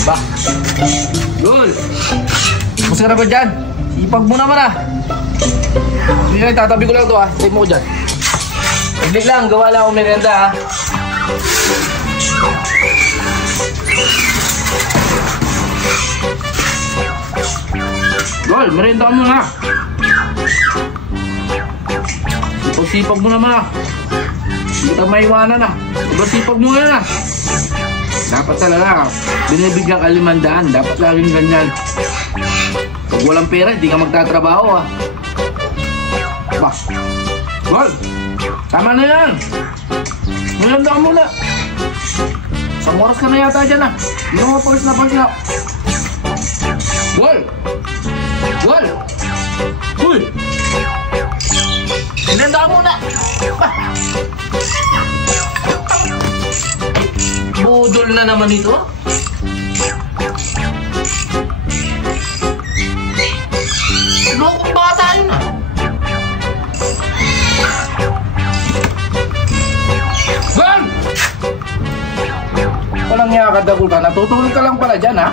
Ba? Lol! Gusto ka na ba dyan? Ipag mo naman ah! Hindi lang, tatabi ko lang ito ah. Tayo mo ko dyan. Saglit lang, gawa lang akong merienda ah. Lol, merienda ka muna. Sipag-sipag mo naman ah. Hindi ka maiwanan ah. Sipag mo yan ah. Dapat talaga, binibigyan ka 500, dapat laging ganyan. Pag walang pera, hindi ka magtatrabaho ah. Ba? Gol! Tama na yan! Malanda ka muna! Isang oras ka na yata dyan ah. Hindi mo mapawis na. Gol! Gol! Uy! Malanda ka muna! Ba? Budol na naman ito. Lokong bata yun ah. Gol! Walang niya ka, Dagul ka. Natutulog ka lang pala dyan ha.